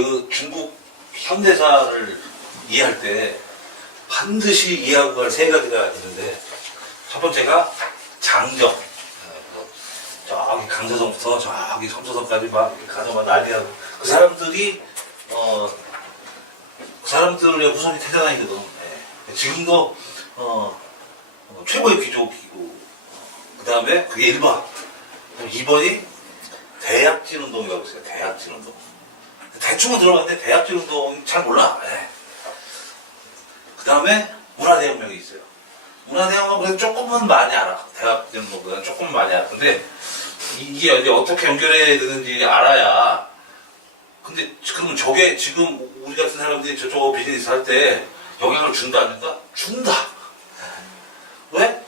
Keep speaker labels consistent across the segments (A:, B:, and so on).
A: 그 중국 현대사를 이해할 때 반드시 이해하고 갈 세 가지가 있는데 첫 번째가 장정. 어, 저기 강서성부터 저기 섬서성까지 막 가서 막 난리하고 그 사람들이 어, 그 사람들의 후손이 태자단이거든. 예. 지금도 어, 어, 최고의 귀족이고 그 다음에 그게 1번. 2번이 대약진 운동이라고 있어요. 대약진 운동. 대충은 들어봤는데 대약진 운동 잘 몰라. 그 다음에 문화대혁명이 있어요. 문화대혁명 그래도 조금은 많이 알아. 대약진 운동보다는 조금은 많이 알아. 근데 이게 이제 어떻게 연결해야 되는지 알아야 근데 그러면 저게 지금 우리 같은 사람들이 저쪽 비즈니스 할 때 영향을 준다 안 준다? 준다. 왜?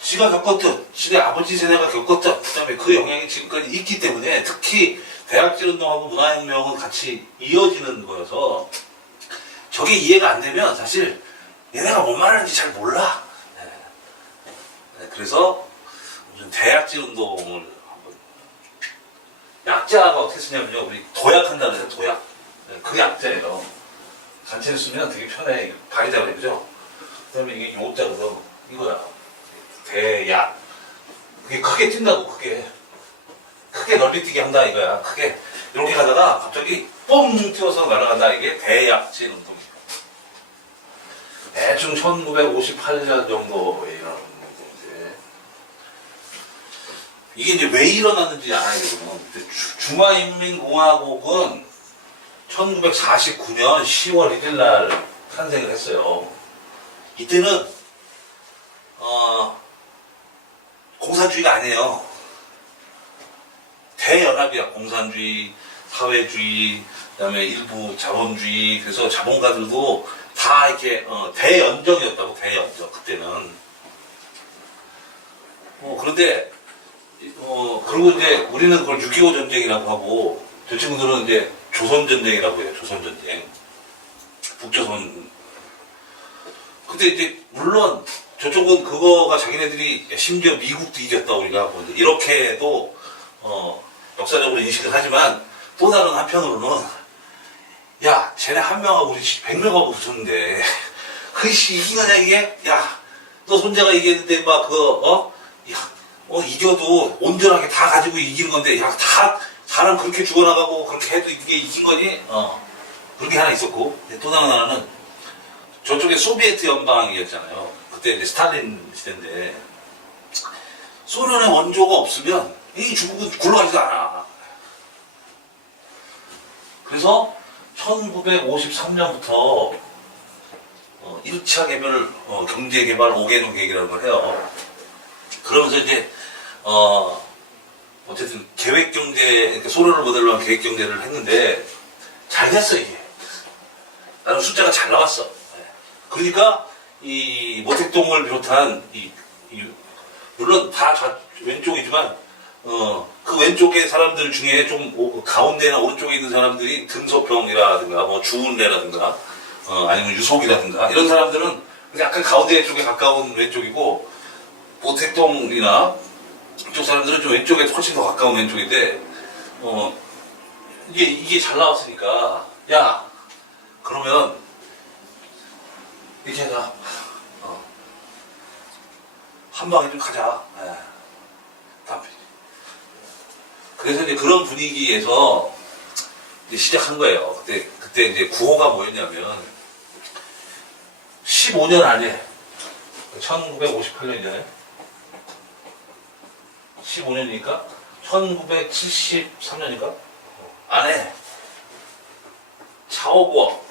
A: 지가 겪었던, 지네 아버지 세대가 겪었던, 그 다음에 그 영향이 지금까지 있기 때문에 특히 대학질 운동하고 문화혁명은 같이 이어지는 거여서 저게 이해가 안 되면 사실 얘네가 뭔 말하는지 잘 몰라. 네. 네, 그래서 무슨 대학질 운동을 한번 약자가 어떻게 쓰냐면요. 우리 도약한다는 거예요, 도약. 네, 그게 약자예요. 단체를 쓰면 되게 편해. 발이다 그러죠. 그 다음에 이게 요자거든. 이거야. 대약. 그게 크게 뛴다고, 크게. 크게 넓이 뛰게 한다, 이거야. 크게. 이렇게 가다가 갑자기 뻥 튀어서 날아간다. 이게 대약진 운동이에요. 대충 1958년 정도에 일어나는 운동인데. 이게 이제 왜 일어났는지 알아야 되거든요. 주- 중화인민공화국은 1949년 10월 1일 날 탄생을 했어요. 이때는 어, 공산주의가 아니에요. 대연합이야. 공산주의, 사회주의, 그다음에 일부 자본주의. 그래서 자본가들도 다 이렇게 어, 대연정이었다고 대연정 그때는. 어, 그런데 어, 그리고 이제 우리는 그걸 6.25 전쟁이라고 하고 저 친구들은 이제 조선 전쟁이라고 해요. 조선 전쟁. 북조선. 근데 이제 물론 저쪽은 그거가 자기네들이 심지어 미국도 이겼다 우리가 뭐 이제 이렇게도 어, 역사적으로 인식을 하지만 또 다른 한편으로는 야 쟤네 한 명하고 우리 100명하고 붙었는데 그씨 이긴 거냐 이게 야너 손자가 이겼는데 막 그거 어? 야, 어 이겨도 온전하게 다 가지고 이기는 건데 야다 사람 그렇게 죽어나가고 그렇게 해도 이게 이긴 거니? 어 그런 게 하나 있었고 또 다른 하나는 저쪽에 소비에트 연방이었잖아요. 그때 이제 스탈린 시대인데 소련의 원조가 없으면 이 중국은 굴러가지도 않아. 그래서 1953년부터 1차 개별 어, 경제 개발 5개년 계획이라는 걸 해요. 그러면서 이제 어 어쨌든 계획 경제 소련을 모델로 한 계획 경제를 했는데 잘 됐어 이게. 나는 숫자가 잘 나왔어. 네. 그러니까 이 모택동을 비롯한 이, 이 물론 다 좌, 왼쪽이지만 어 그 왼쪽의 사람들 중에 좀 오- 가운데나 오른쪽에 있는 사람들이 등소평이라든가 뭐 주은래라든가 어 아니면 유속이라든가 이런 사람들은 약간 가운데 쪽에 가까운 왼쪽이고 모택동이나 이쪽 사람들은 좀 왼쪽에 훨씬 더 가까운 왼쪽인데 어 이게 이게 잘 나왔으니까 야 그러면 이렇게 해서 어, 한 방에 좀 가자. 예. 다 그래서 이제 그런 분위기에서 이제 시작한 거예요. 그때 그때 이제 구호가 뭐였냐면 15년 안에 1958년이잖아요. 15년이니까 1973년인가 안에 차오구어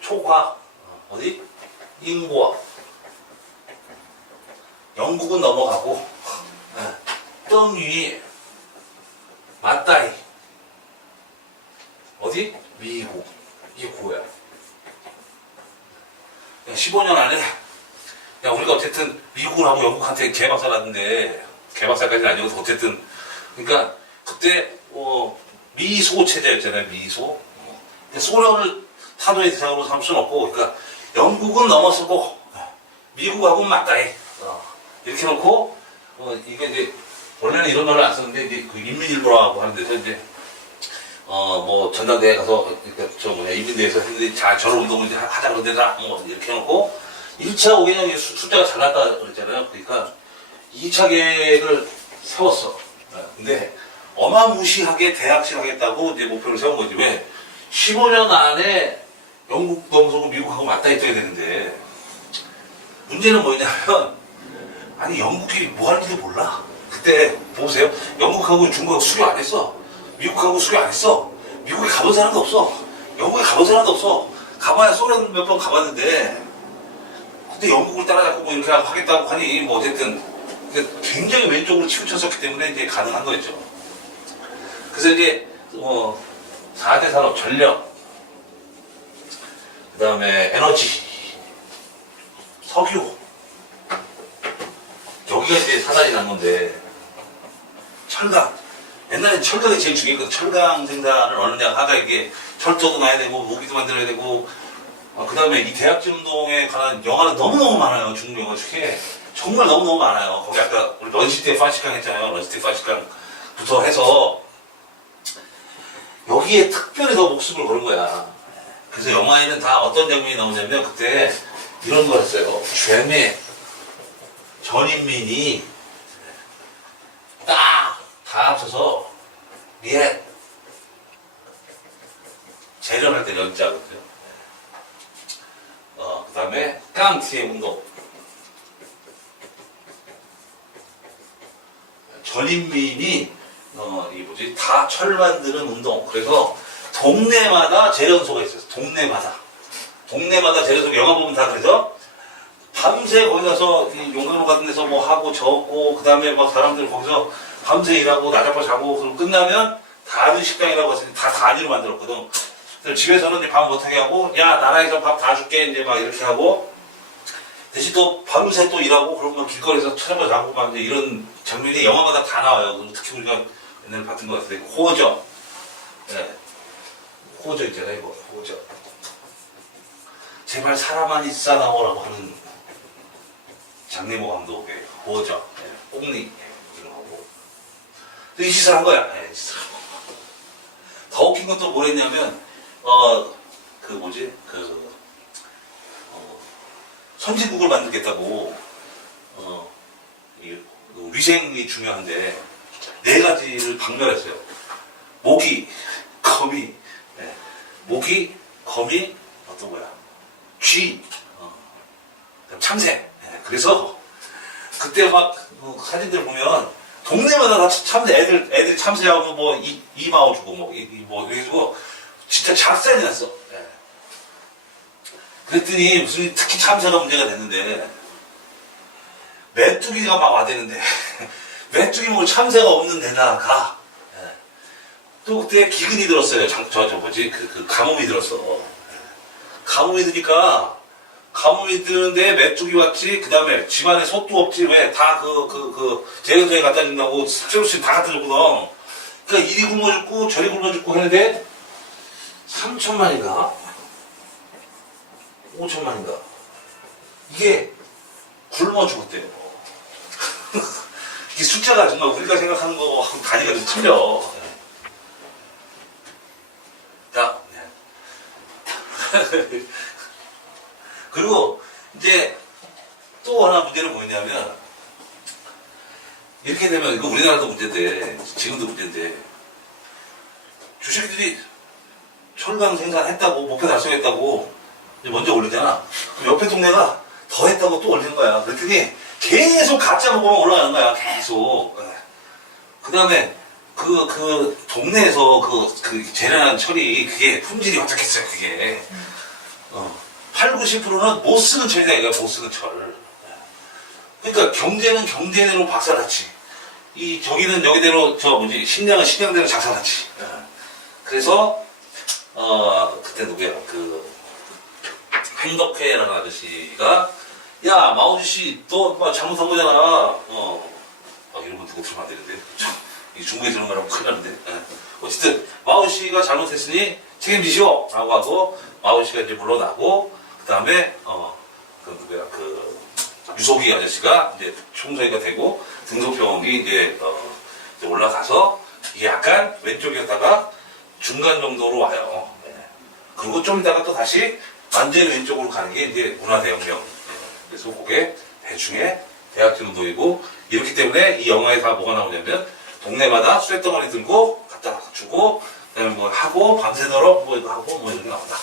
A: 초과 어디 인구어 영국은 넘어가고 예, 뜸 위에 맞다이. 어디? 미국 이게 고야. 15년 안에? 야 우리가 어쨌든 미국하고 영국한테 개박살 났는데 개박살까지는 아니고 어쨌든. 그러니까 그때 어, 미소 체제였잖아요 미소. 소련을 타도의 대상으로 삼을 수는 없고 그러니까 영국은 넘어서고 미국하고는 맞다이. 어. 이렇게 놓고 어, 이게 이제 원래는 이런 말을 안 썼는데 이제 그 인민일보라고 하는 데서 이제 어 뭐 전당대회 가서 그러니까 저 뭐냐 인민대에서 했는데 자 저런 운동을 이제 하- 하자 그러더라 뭐 이렇게 해놓고 1차 5개년 숫자가 잘 났다 그랬잖아요. 그러니까 2차 계획을 세웠어. 네, 근데 어마무시하게 대학식 하겠다고 이제 목표를 세운 거지. 왜? 15년 안에 영국 넘어서고 미국하고 맞닿아 있어야 되는데 문제는 뭐냐면 아니 영국이 뭐 하는지도 몰라. 그때 보세요. 영국하고 중국하고 수교 안 했어. 미국하고 수교 안 했어. 미국에 가본 사람도 없어. 영국에 가본 사람도 없어. 가봐야 소련 몇 번 가봤는데 근데 영국을 따라잡고 뭐 이렇게 하겠다고 하니 뭐 어쨌든 굉장히 왼쪽으로 치우쳤었기 때문에 이제 가능한 거였죠. 그래서 이제 뭐 4대 산업 전력 그 다음에 에너지 석유 사단이 난 건데. 철강. 옛날엔 철강이 제일 중요했거든. 철강 생산을 어느 냐 하다 이게 철도도 나야 되고 무기도 만들어야 되고. 그 다음에 이 대학진 운동에 관한 영화는 너무너무 많아요 중국 영화 중에. 정말 너무너무 많아요. 거기 아까 우리 런시대 파시강 했잖아요. 런시대 파시강부터 해서. 여기에 특별히 더 목숨을 거는 거야. 그래서 영화에는 다 어떤 장면이 나오냐면 그때 이런 거였어요. 죄매 전인민이 딱 다 합쳐서 리액 재련할 때 연자거든요. 어, 그 다음에 깡티의 운동. 전인민이 어, 이 뭐지 다 철 만드는 운동. 그래서 동네마다 재련소가 있어요. 동네마다. 동네마다 재련소 영화 보면 다 그래서 밤새 거기 가서 이 용광로 같은 데서 뭐 하고 적고 그 다음에 막 사람들 거기서 밤새 일하고 낮잡아 자고 그럼 끝나면 다른 식당이라고 해서 다 단위로 만들었거든. 그래서 집에서는 이제 밥 못하게 하고 야 나라에서 밥 다 줄게 이제 막 이렇게 하고 대신 또 밤새 또 일하고 그러면 길거리에서 찾아봐 자고 막 이제 이런 장면이 영화마다 다 나와요. 특히 우리가 옛날에 봤던 것 같은데 호저, 네. 호저 있잖아요 이거 호저. 제발 사람만 있어 나오라고 하는 장래모 감독의 호저, 네. 옥리 이런 거고. 이 짓을 한 거야. 짓을. 더 웃긴 건 또 뭐랬냐면 어 그 뭐지 그 어, 선진국을 만들겠다고 어 이, 그 위생이 중요한데 네 가지를 박멸했어요. 모기, 거미, 네. 모기, 거미 어떤 거야? 쥐, 어, 그다음 참새. 네, 그래서 그때 막 어, 사진들 보면 동네마다 다 참새 애들 애들 참새하고 뭐 이, 이마오 주고 뭐, 이, 이 뭐, 이래가지고 진짜 작살이 났어. 예. 그랬더니 무슨 특히 참새가 문제가 됐는데 메뚜기가 막 와대는데 메뚜기 먹을 참새가 없는 데다가 예. 또 그때 기근이 들었어요. 장, 저, 저 뭐지? 그, 그 가뭄이 들었어. 예. 가뭄이 드니까 가뭄이 드는데 메뚜기 왔지, 그 다음에 집안에 소도 없지, 왜? 다 그, 그, 그, 재련소에 갖다 준다고 스트레스 다 갖다 줬거든. 그러니까 이리 굶어 죽고 저리 굶어 죽고 했는데, 3천만인가? 5천만인가? 이게 굶어 죽었대요. 이 숫자가 정말 우리가 생각하는 거하고 단위가 좀 틀려. 자, 네. 그리고 이제 또 하나 문제는 뭐냐면 이렇게 되면 이거 우리나라도 문제인데 지금도 문제인데 주식들이 철강 생산했다고 목표 달성했다고 먼저 올리잖아. 옆에 동네가 더 했다고 또 올리는 거야. 그랬더니 계속 가짜 먹으면 올라가는 거야. 계속. 그 다음에 그, 그, 동네에서 그, 그, 재련한 철이, 그게 품질이 어떻겠어요, 그게. 어. 8, 90%는 못 쓰는 철이다, 이거 못 쓰는 철. 그러니까 경제는 경제대로 박살났지. 이, 저기는 여기대로, 저 뭐지, 식량은 식량대로 작살났지. 그래서, 어, 그때 누구야, 그, 행덕회라는 아저씨가, 야, 마우지 씨, 너뭐 잘못한 거잖아. 어, 아, 이런 거 누구 들으면 안 되는데. 참, 이 중국에 들은 거라면 큰일 나는데. 예. 어쨌든, 마우 씨가 잘못했으니 책임지시오! 라고 하고, 마우 씨가 이제 물러나고, 그 다음에, 어, 그 누구야, 그, 유석이 아저씨가 이제 총서기가 되고 등소평이 이제, 어, 이제 올라가서 이게 약간 왼쪽이었다가 중간 정도로 와요. 네. 그리고 좀 이따가 또 다시 완전히 왼쪽으로 가는 게 이제 문화대혁명. 네. 그래서 그게 대충의 대학교로 보이고 이렇기 때문에 이 영화에 다 뭐가 나오냐면 동네마다 수레덩어리 들고 갖다 주고 그다음에 뭐 하고 밤새도록 뭐 이거 하고 뭐 이렇게 나온다.